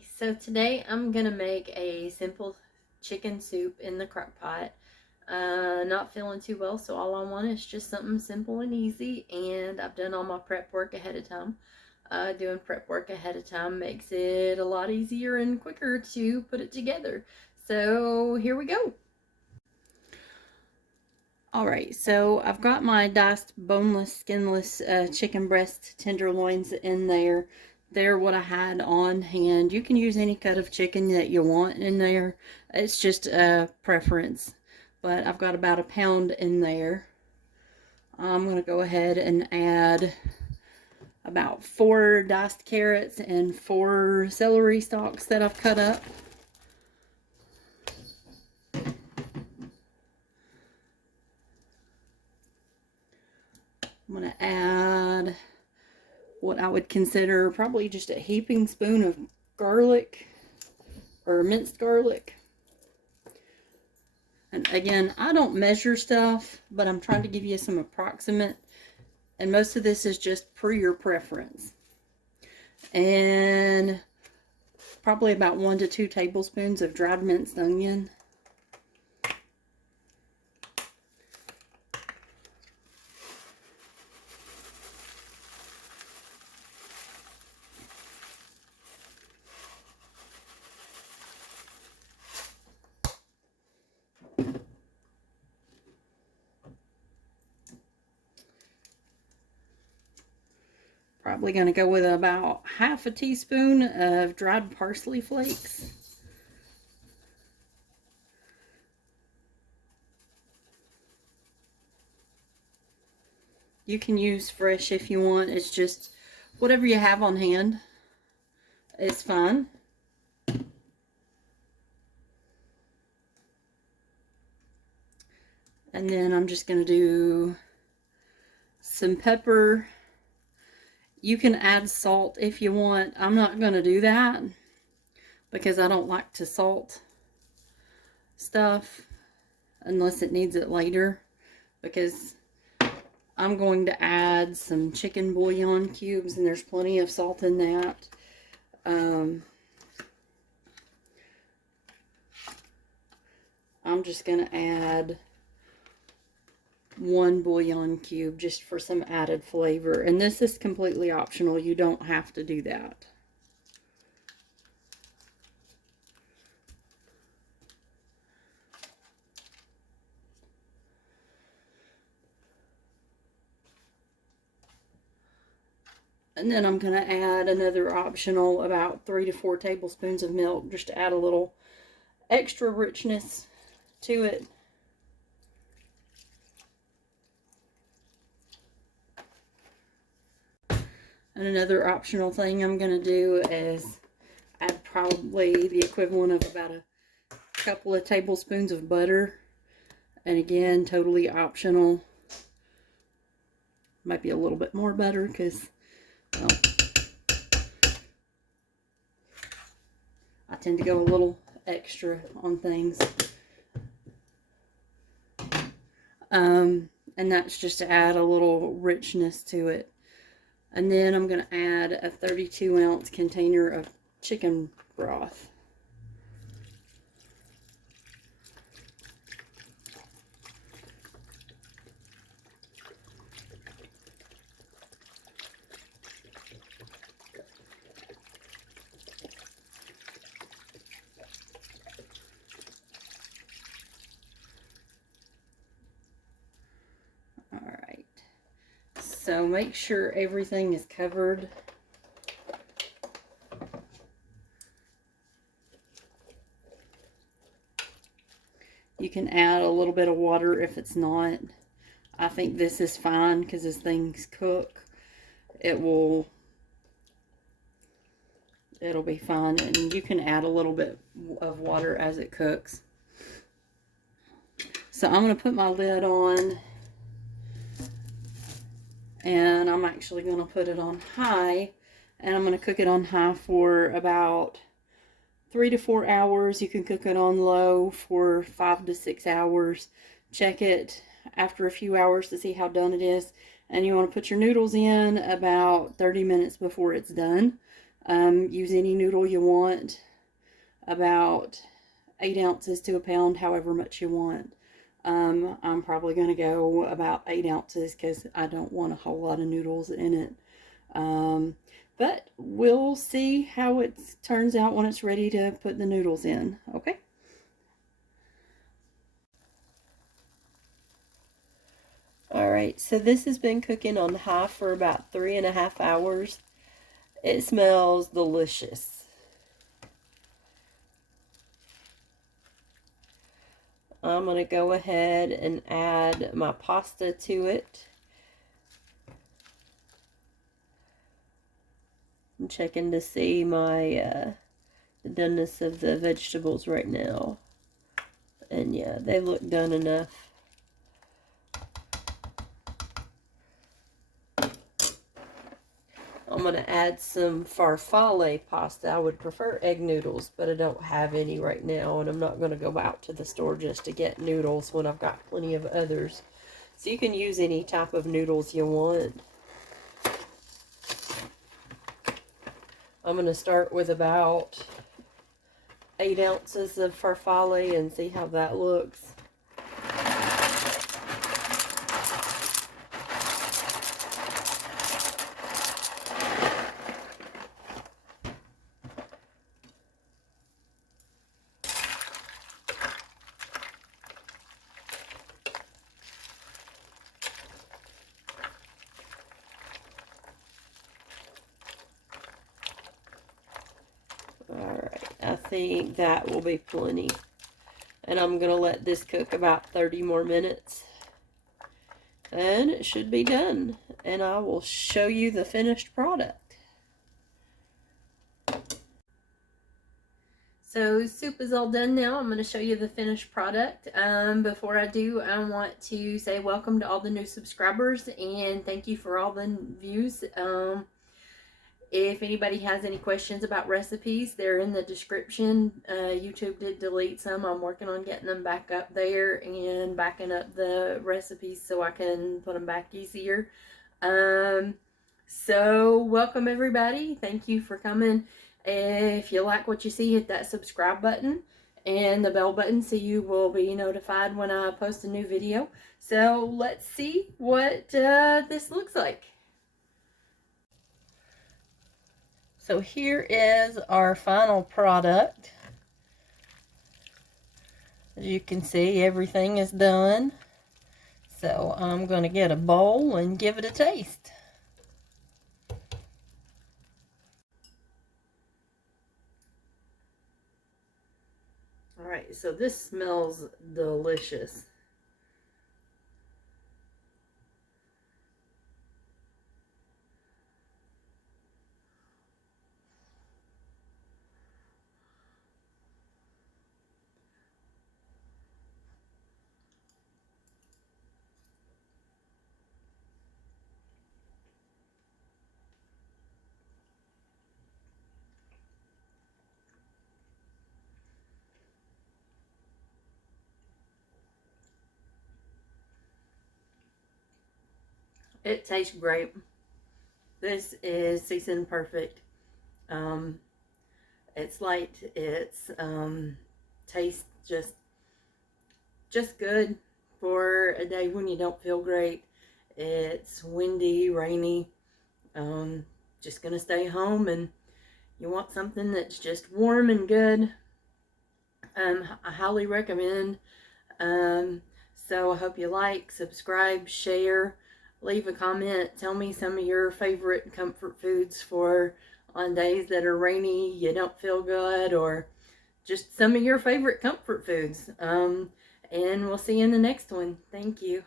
So today I'm gonna make a simple chicken soup in the crock pot. Not feeling too well, so all I want is just something simple and easy, and I've done all my prep work ahead of time. Doing prep work ahead of time makes it a lot easier and quicker to put it together. So here we go. Alright, so I've got my diced boneless, skinless chicken breast tenderloins in there. They're what I had on hand. You can use any cut of chicken that you want in there. It's just a preference. But I've got about a pound in there. I'm going to go ahead and add about 4 diced carrots and 4 celery stalks that I've cut up. I'm going to add what I would consider probably just a heaping spoon of garlic or minced garlic. And again, I don't measure stuff, but I'm trying to give you some approximate. And most of this is just per your preference. And probably about 1 to 2 tablespoons of dried minced onion. Probably going to go with about half a teaspoon of dried parsley flakes. You can use fresh if you want. It's just whatever you have on hand is fine. And then I'm just going to do some pepper. You can add salt if you want. I'm not going to do that because I don't like to salt stuff unless it needs it later, because I'm going to add some chicken bouillon cubes, and there's plenty of salt in that. I'm just going to add 1 bouillon cube just for some added flavor, and this is completely optional. You don't have to do that. And then I'm going to add another optional about 3 to 4 tablespoons of milk just to add a little extra richness to it. And another optional thing I'm going to do is add probably the equivalent of about a couple of tablespoons of butter. And again, totally optional. Might be a little bit more butter because, well, I tend to go a little extra on things. And that's just to add a little richness to it. And then I'm going to add a 32-ounce container of chicken broth. So make sure everything is covered. You can add a little bit of water if it's not. I think this is fine because as things cook, it'll be fine, and you can add a little bit of water as it cooks. So I'm going to put my lid on. And I'm actually going to put it on high, and I'm going to cook it on high for about 3 to 4 hours. You can cook it on low for 5 to 6 hours. Check it after a few hours to see how done it is. And you want to put your noodles in about 30 minutes before it's done. Use any noodle you want, about 8 ounces to a pound, however much you want. I'm probably going to go about 8 ounces because I don't want a whole lot of noodles in it. But we'll see how it turns out when it's ready to put the noodles in. Okay. Alright, so this has been cooking on high for about 3.5 hours. It smells delicious. I'm going to go ahead and add my pasta to it. I'm checking to see my the doneness of the vegetables right now. And yeah, they look done enough. I'm going to add some farfalle pasta. I would prefer egg noodles, but I don't have any right now, and I'm not going to go out to the store just to get noodles when I've got plenty of others. So you can use any type of noodles you want. I'm going to start with about 8 ounces of farfalle and see how that looks. Alright, I think that will be plenty. And I'm going to let this cook about 30 more minutes. And it should be done. And I will show you the finished product. So soup is all done now. I'm going to show you the finished product. Before I do, I want to say welcome to all the new subscribers. And thank you for all the views. If anybody has any questions about recipes, they're in the description. YouTube did delete some. I'm working on getting them back up there and backing up the recipes so I can put them back easier. So welcome everybody. Thank you for coming. If you like what you see, hit that subscribe button and the bell button so you will be notified when I post a new video. So let's see what this looks like. So here is our final product. As you can see, everything is done. So I'm going to get a bowl and give it a taste. Alright, so this smells delicious. It tastes great. This is seasoned perfect. It's light. It's tastes just good for a day when you don't feel great. It's windy, rainy. Just gonna stay home and you want something that's just warm and good. I highly recommend. So I hope you like, subscribe, share, leave a comment. Tell me some of your favorite comfort foods for on days that are rainy, you don't feel good, or just some of your favorite comfort foods. And we'll see you in the next one. Thank you.